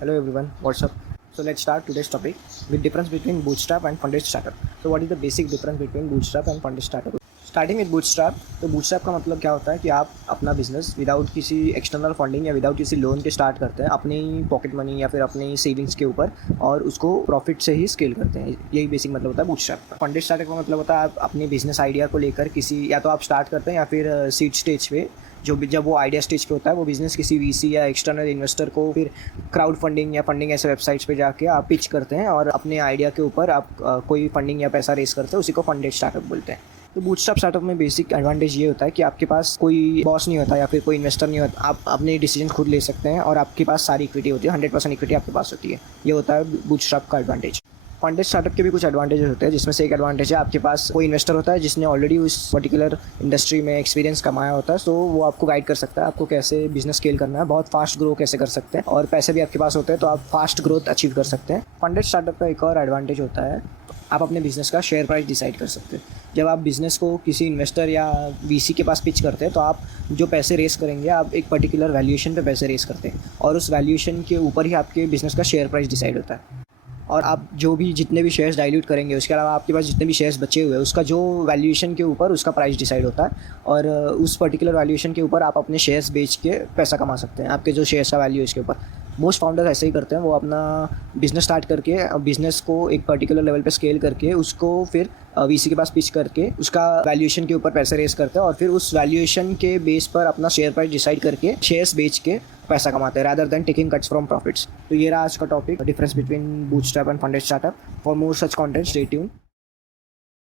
Hello everyone, what's up? So let's start today's topic with difference between bootstrap and funded startup. So what is the basic difference between bootstrap and funded startup? Starting with bootstrap. तो bootstrap का मतलब क्या होता है कि आप अपना business without किसी एक्सटर्नल फंडिंग या विदाउट किसी लोन के स्टार्ट करते हैं अपनी पॉकेट मनी या फिर अपनी सेविंग्स के ऊपर, और उसको प्रॉफिट से ही स्केल करते हैं। यही बेसिक मतलब होता है बूटस्ट्रैप का। फंडेड स्टार्टअप का मतलब होता है आप अपने बिजनेस आइडिया को लेकर किसी, या तो आप स्टार्ट करते हैं या फिर सीड स्टेज पे, जब वो आइडिया स्टेज पे होता है वो बिजनेस किसी वीसी या एक्सटर्नल इन्वेस्टर को फिर क्राउड फंडिंग या फंडिंग ऐसे वेबसाइट्स पे जाके आप पिच करते हैं और अपने आइडिया के ऊपर आप कोई फंडिंग या पैसा रेस करते हैं, उसी को फंडेड स्टार्टअप बोलते हैं। तो बूटस्ट्रैप स्टार्टअप में बेसिक एडवांटेज ये होता है कि आपके पास कोई बॉस नहीं होता या फिर कोई इन्वेस्टर नहीं होता, आप अपने डिसीजन खुद ले सकते हैं और आपके पास सारी इक्विटी होती है, 100% इक्विटी आपके पास होती है। ये होता है बूटस्ट्रैप का एडवांटेज। फंडेड स्टार्टअप के भी कुछ एडवांटेजेस होते हैं, जिसमें से एक एडवांटेज है आपके पास कोई इन्वेस्टर होता है जिसने ऑलरेडी उस पर्टिकुलर इंडस्ट्री में एक्सपीरियंस कमाया होता है, तो वो आपको गाइड कर सकता है आपको कैसे बिजनेस स्केल करना है, बहुत फास्ट ग्रो कैसे कर सकते हैं, और पैसे भी आपके पास होते हैं तो आप फास्ट ग्रोथ अचीव कर सकते हैं। फंडेड स्टार्टअप का एक और एडवांटेज होता है, आप अपने बिजनेस का शेयर प्राइस डिसाइड कर सकते हैं। जब आप बिजनेस को किसी इन्वेस्टर या वीसी के पास पिच करते हैं तो आप जो पैसे रेस करेंगे आप एक पर्टिकुलर वैल्यूएशन पे पैसे रेस करते हैं, और उस वैल्यूएशन के ऊपर ही आपके बिजनेस का शेयर प्राइस डिसाइड होता है। और आप जो भी जितने भी शेयर्स डाइल्यूट करेंगे, उसके अलावा आपके पास जितने भी शेयर्स बचे हुए हैं उसका जो वैल्यूएशन के ऊपर उसका प्राइस डिसाइड होता है, और उस पर्टिकुलर वैल्यूएशन के ऊपर आप अपने शेयर्स बेच के पैसा कमा सकते हैं। आपके जो शेयर्स का वैल्यू है इसके ऊपर मोस्ट फाउंडर्स ऐसे ही करते हैं, वो अपना बिजनेस स्टार्ट करके बिजनेस को एक पर्टिकुलर लेवल पे स्केल करके उसको फिर वीसी के पास पिच करके उसका वैल्यूएशन के ऊपर पैसे रेस करते हैं, और फिर उस वैल्यूएशन के बेस पर अपना शेयर प्राइस डिसाइड करके शेयर्स बेच के पैसा कमाते हैं rather than taking cuts from profits. तो ये रहा आज का topic, difference between bootstrap and funded startup. For more such content stay tuned.